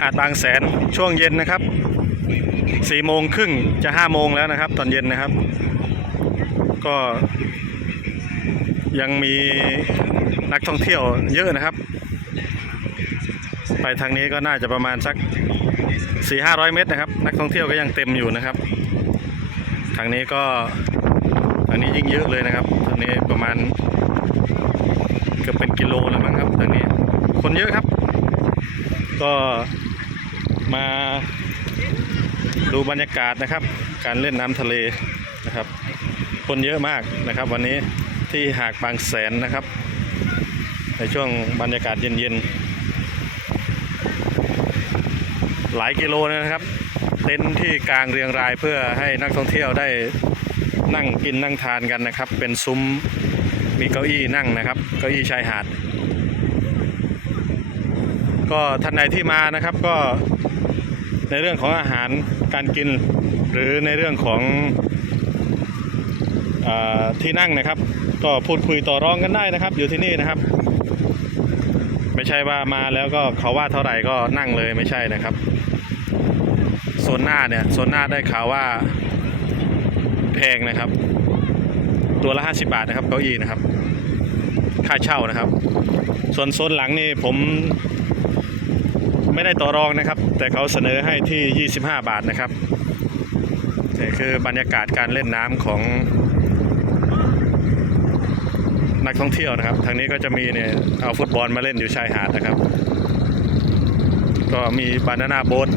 หาดบางแสนช่วงเย็นนะครับสี่โมงครึ่งจะห้าโมงแล้วนะครับ ตอนเย็นนะครับ ก็ยังมีนักท่องเที่ยวเยอะนะครับ ไปทางนี้ก็น่าจะประมาณสัก4 5 0 0เมตรนะครับ นักท่องเที่ยวก็ยังเต็มอยู่นะครับ ทางนี้ก็ทางนี้ยิ่งเยอะเลยนะครับทางนี้ประมาณเกือบเป็นกิโลแล้วมั้งครับทางนี้คนเยอะครับ ก็ มาดูบรรยากาศนะครับ การเล่นน้ำทะเลนะครับ คนเยอะมากนะครับ วันนี้ที่หาดบางแสนนะครับ ในช่วงบรรยากาศเย็นๆ หลายกิโลเลยนะครับ เต็นท์ที่กลางเรียงรายเพื่อให้นักท่องเที่ยวได้นั่งกินนั่งทานกันนะครับ เป็นซุ้มมีเก้าอี้นั่งนะครับเก้าอี้ชายหาด ก็ท่านใดที่มานะครับก็ ในเรื่องของอาหารการกิน หรือในเรื่องของอที่นั่งนะครับ ก็พูดคุยต่อรองกันได้นะครับ อยู่ที่นี่นะครับ ไม่ใช่ว่ามาแล้วก็เขาว่าเท่าไหร่ก็นั่งเลยไม่ใช่นะครับโซนหน้าเนี่ยโซนหน้าได้ข่าวว่าแพงนะครับ ตัวละ 50 บาทนะครับเก้าอี้นะครับ ค่าเช่านะครับ ส่วนโซนหลังนี่ผม ไม่ได้ต่อรองนะครับ แต่เขาเสนอให้ที่ 25 บาทนะครับนี่คือบรรยากาศการเล่นน้ำของนักท่องเที่ยวนะครับ ทางนี้ก็จะมีเนี่ยเอาฟุตบอลมาเล่นอยู่ชายหาดนะครับ ก็มีบานาน่าโบ๊ท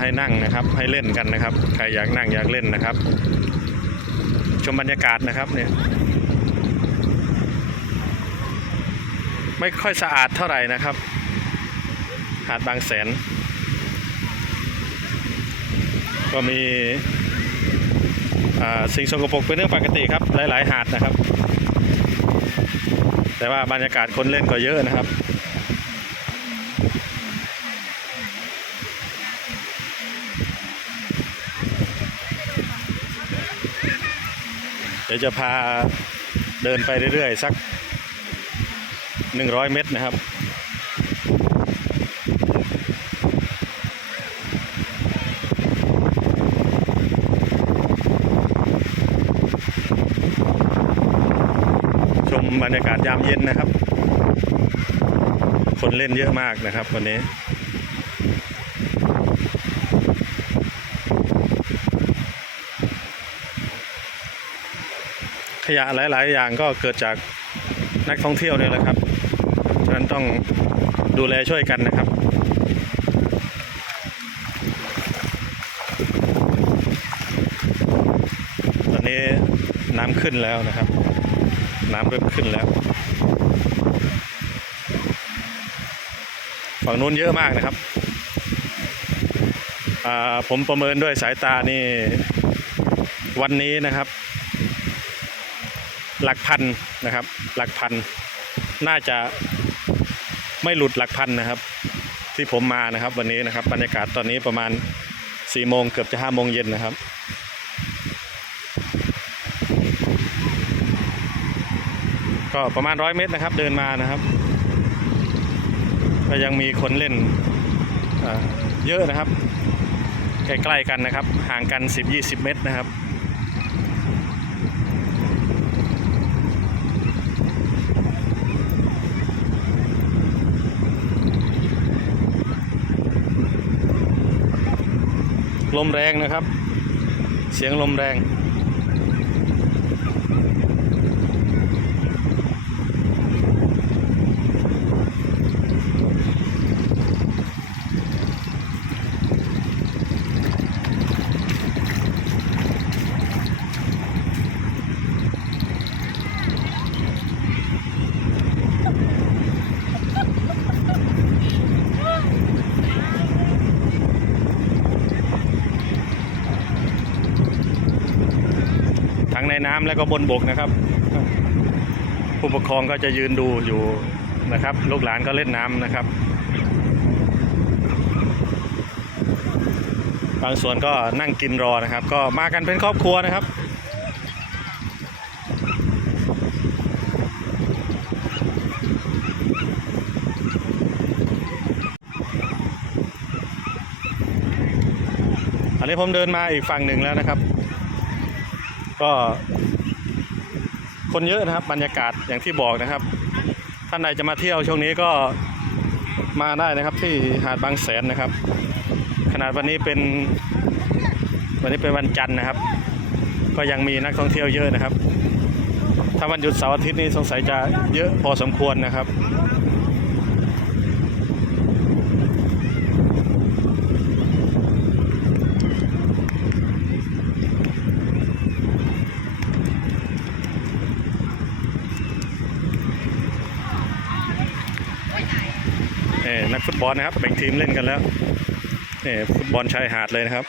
ให้นั่งนะครับให้เล่นกันนะครับ ใครอยากนั่งอยากเล่นนะครับ ชมบรรยากาศนะครับเนี่ยไม่ค่อยสะอาดเท่าไหร่นะครับ หาดบางแสน ก็มีสิ่งสกปรกเป็นเรื่องปกติครับ หลาย ๆ หาดนะครับ แต่ว่าบรรยากาศคนเล่นก็เยอะนะครับเดี๋ยวจะพาเดินไปเรื่อย ๆ สัก 100 เมตรนะครับ บรรยากาศยามเย็นนะครับ คนเล่นเยอะมากนะครับ วันนี้ ขยะหลาย ๆ อย่างก็เกิดจากนักท่องเที่ยวเนี่ยแหละครับ ฉะนั้นต้องดูแลช่วยกันนะครับตอนนี้น้ำขึ้นแล้วนะครับ น้ำเริ่มขึ้นแล้ว ฝั่งนู้นเยอะมากนะครับอ่าผมประเมินด้วยสายตานี่ วันนี้นะครับ หลักพันนะครับ หลักพัน น่าจะไม่หลุดหลักพันนะครับ ที่ผมมานะครับวันนี้นะครับ บรรยากาศตอนนี้ประมาณ4โมงเกือบจะ5โมงเย็นนะครับ ก็ประมาณร้อยเมตรนะครับ เดินมานะครับ ก็ยังมีคนเล่นเยอะนะครับ ใกล้ๆกันนะครับ ห่างกัน 10-20 เมตรนะครับลมแรงนะครับ เสียงลมแรง งในน้ำแล้วก็บนบกนะครับ ผู้ปกครองก็จะยืนดูอยู่นะครับ ลูกหลานก็เล่นน้ำนะครับ บางส่วนก็นั่งกินรอนะครับ ก็มากันเป็นครอบครัวนะครับอันนี้ผมเดินมาอีกฝั่งหนึ่งแล้วนะครับ ก็ คนเยอะนะครับ บรรยากาศอย่างที่บอกนะครับ ท่านใดจะมาเที่ยวช่วงนี้ก็มาได้นะครับที่หาดบางแสนนะครับ ขนาดวันนี้เป็น วันนี้เป็นวันจันทร์นะครับ ก็ยังมีนักท่องเที่ยวเยอะนะครับ ถ้าวันหยุดเสาร์อาทิตย์นี้สงสัยจะเยอะพอสมควรนะครับ่นักฟุตบอลนะครับแบ่งทีมเล่นกันแล้วเอ่ฟุตบอลชายหาดเลยนะครับ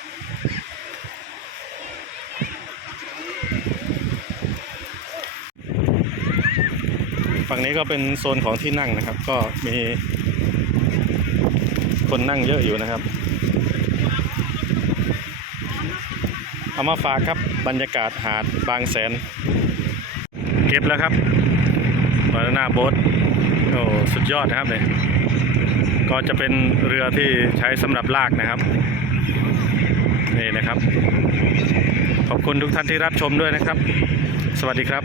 ฝั่งนี้ก็เป็นโซนของที่นั่งนะครับ ก็มีคนนั่งเยอะอยู่นะครับ เอามาฝากครับบรรยากาศหาดบางแสน เก็บแล้วครับบานาน่าโบ๊ท โอ้สุดยอดนะครับเนี่ยก็จะเป็นเรือที่ใช้สำหรับลากนะครับนี่นะครับ ขอบคุณทุกท่านที่รับชมด้วยนะครับ สวัสดีครับ